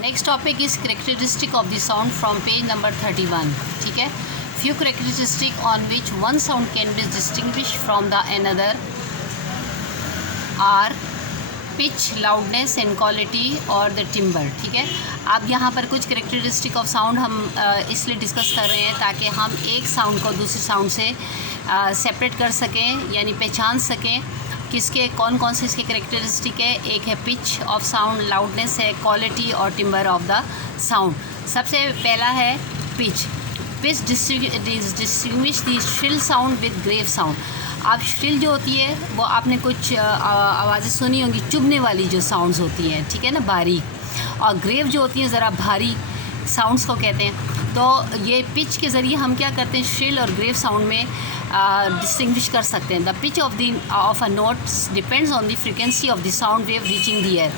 Next topic is characteristic of the sound from page number 31. ठीक है. Few characteristic on which one sound can be distinguish from the another are pitch, loudness and quality और the timbre. ठीक है. अब यहाँ पर कुछ characteristic of sound हम इसलिए डिस्कस कर रहे हैं ताकि हम एक साउंड को दूसरे साउंड से सेपरेट कर सकें, यानी पहचान सकें किसके कौन कौन से इसके करेक्टरिस्टिक है. एक है पिच ऑफ साउंड, लाउडनेस है, क्वालिटी और टिम्बर ऑफ द साउंड. सबसे पहला है pitch. Pitch distinguish the shrill sound with grave sound. अब श्रिल जो होती है वो आपने कुछ आवाज़ें सुनी होंगी, चुभने वाली जो साउंड्स होती हैं, ठीक है ना, बारीक. और ग्रेव जो होती हैं ज़रा भारी साउंड्स को कहते हैं. तो ये पिच के ज़रिए हम क्या करते हैं, श्रिल और ग्रेव साउंड में डिस्टिंग्विश कर सकते हैं. The pitch of a note depends on the frequency of the sound wave reaching the air.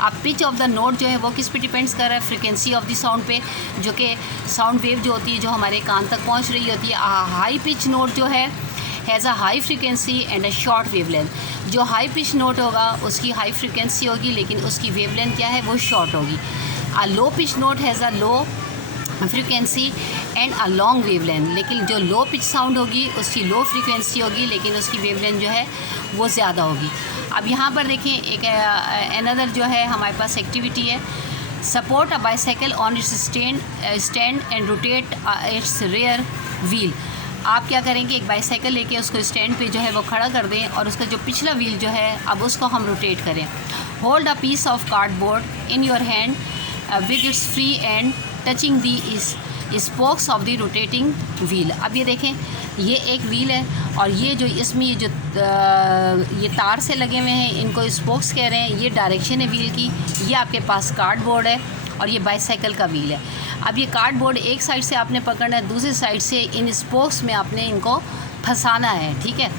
अब पिच ऑफ द नोट जो है वो किस पे डिपेंड्स कर रहा है, फ्रिक्वेंसी ऑफ द साउंड पे, जो कि साउंड वेव जो होती है जो हमारे कान तक पहुंच रही होती है. हाई पिच नोट जो है has a high frequency and a short wavelength. जो हाई पिच नोट होगा उसकी हाई फ्रिक्वेंसी होगी लेकिन उसकी वेवलेंथ क्या है, वो शॉर्ट होगी. A low pitch note has a low frequency and a long wavelength. लेकिन जो लो पिच साउंड होगी उसकी लो फ्रिक्वेंसी होगी लेकिन उसकी वेवलेंथ जो है वो ज़्यादा होगी. अब यहाँ पर देखें एक अनदर जो है हमारे पास एक्टिविटी है. Support a bicycle on it's stand and rotate it's rear wheel. आप क्या करेंगे, एक बाईसाइकिल लेके उसको स्टैंड पे जो है वो खड़ा कर दें और उसका जो पिछला व्हील जो है अब उसको हम रोटेट करें. Hold a piece of cardboard in your hand with its free end touching the spokes of the rotating wheel. अब ये देखें, ये एक व्हील है और ये जो इसमें ये तार से लगे हुए हैं इनको स्पोक्स कह रहे हैं. ये डायरेक्शन है व्हील की. ये आपके पास कार्डबोर्ड है और ये बाईसाइकिल का व्हील है. अब ये कार्डबोर्ड एक साइड से आपने पकड़ना है, दूसरी साइड से इन स्पोक्स में आपने इनको फंसाना है. ठीक है.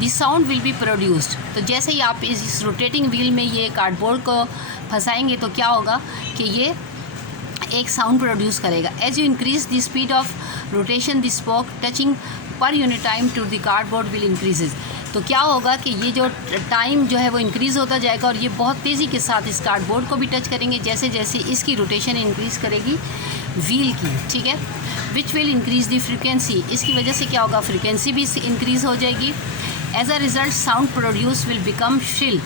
दी साउंड विल बी प्रोड्यूस्ड. तो जैसे ही आप इस रोटेटिंग व्हील में ये कार्डबोर्ड को फंसाएंगे तो क्या होगा कि ये एक साउंड प्रोड्यूस करेगा. As you increase the speed of rotation the spoke touching per unit time to the cardboard will increases. तो क्या होगा कि ये जो टाइम जो है वो इंक्रीज़ होता जाएगा और ये बहुत तेज़ी के साथ इस कार्डबोर्ड को भी टच करेंगे जैसे जैसे इसकी रोटेशन इंक्रीज़ करेगी व्हील की. ठीक है. Which will increase the frequency. इसकी वजह से क्या होगा, फ्रिक्वेंसी भी इंक्रीज़ हो जाएगी. As a result sound produce will become shrill.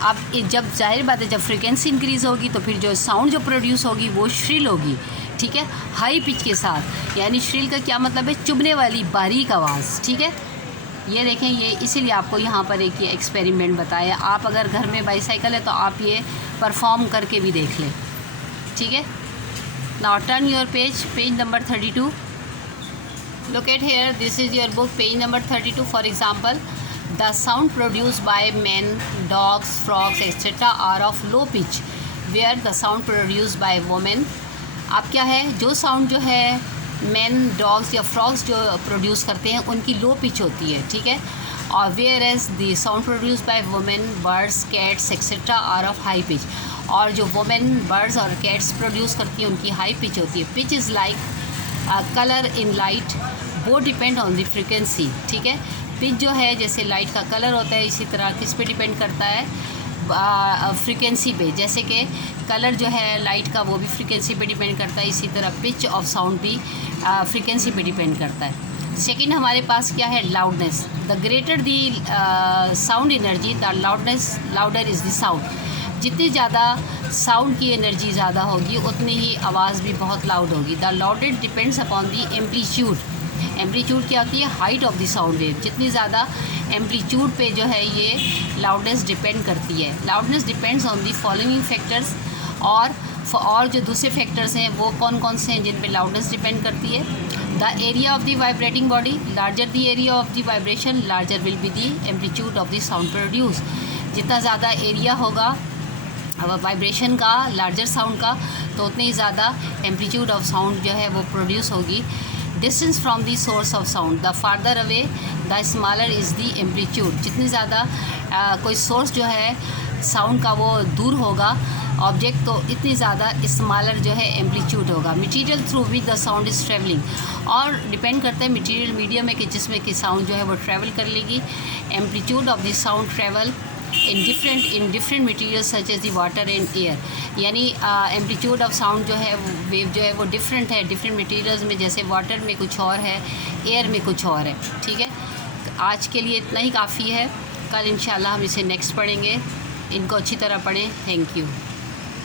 अब जब जाहिर बात है जब फ्रिक्वेंसी इंक्रीज़ होगी तो फिर जो साउंड जो प्रोड्यूस होगी वो श्रिल होगी. ठीक है, हाई पिच के साथ. यानी श्रिल का क्या मतलब है, चुभने वाली बारीक आवाज़. ठीक है. ये देखें, ये इसीलिए आपको यहाँ पर एक ये एक्सपेरिमेंट बताया. आप अगर घर में बाईसाइकिल है तो आप ये परफॉर्म करके भी देख लें. ठीक है. Now turn your page number 32. Look at here, this is your book, page number 32. For example, the sound produced by man, dogs, frogs etcetera are of low pitch where the sound produced by women. अब क्या है, जो sound जो है man, dogs या frogs जो produce करते हैं उनकी लो पिच होती है. ठीक है. और whereas the sound produce by women, birds, cats etcetera are of high pitch. और जो वुमेन, बर्ड्स और कैट्स प्रोड्यूस करती हैं उनकी हाई पिच होती है. Pitch is like colour in light, वो डिपेंड ऑन द फ्रिक्वेंसी. ठीक है. पिच जो है जैसे लाइट का कलर होता है, इसी तरह किस पे डिपेंड करता है, फ्रिक्वेंसी पे. जैसे कि कलर जो है लाइट का वो भी फ्रिक्वेंसी पे डिपेंड करता है, इसी तरह पिच ऑफ साउंड भी फ्रिक्वेंसी पे डिपेंड करता है. सेकंड हमारे पास क्या है, loudness. The greater the sound energy the louder is the sound. जितनी ज़्यादा साउंड की एनर्जी ज़्यादा होगी उतनी ही आवाज़ भी बहुत लाउड होगी. The loudness depends upon the amplitude. Amplitude क्या होती है, height of the sound wave. जितनी ज़्यादा एम्पलीट्यूड पे जो है ये लाउडनेस डिपेंड करती है. Loudness depends on the following factors. और जो दूसरे फैक्टर्स हैं वो कौन कौन से हैं जिन पे लाउडनेस डिपेंड करती है. The area of the vibrating body, larger the area of the vibration larger will be the amplitude of the sound produce. जितना ज़्यादा एरिया होगा वाइब्रेशन का, लार्जर साउंड का, तो उतनी ही ज़्यादा एम्पलीट्यूड ऑफ साउंड जो है वो प्रोड्यूस होगी. Distance from the source of sound, the farther away the smaller is the amplitude. जितनी ज़्यादा कोई सोर्स जो है साउंड का वो दूर होगा ऑब्जेक्ट, तो इतनी ज़्यादा स्मॉलर जो है एम्पलीट्यूड होगा. Material through which the sound is travelling, और डिपेंड करता है मटेरियल मीडियम है कि जिसमें कि साउंड जो है वो ट्रैवल कर लेगी. Amplitude of the sound travel in different materials such as the water and air. यानी एम्पलीट्यूड ऑफ साउंड जो है वेव जो है वो डिफरेंट है डिफरेंट मटेरियल्स में, जैसे वाटर में कुछ और है, एयर में कुछ और है। ठीक है, आज के लिए इतना ही काफ़ी है। कल इंशाल्लाह हम इसे नेक्स्ट पढ़ेंगे। इनको अच्छी तरह पढ़ें। Thank you.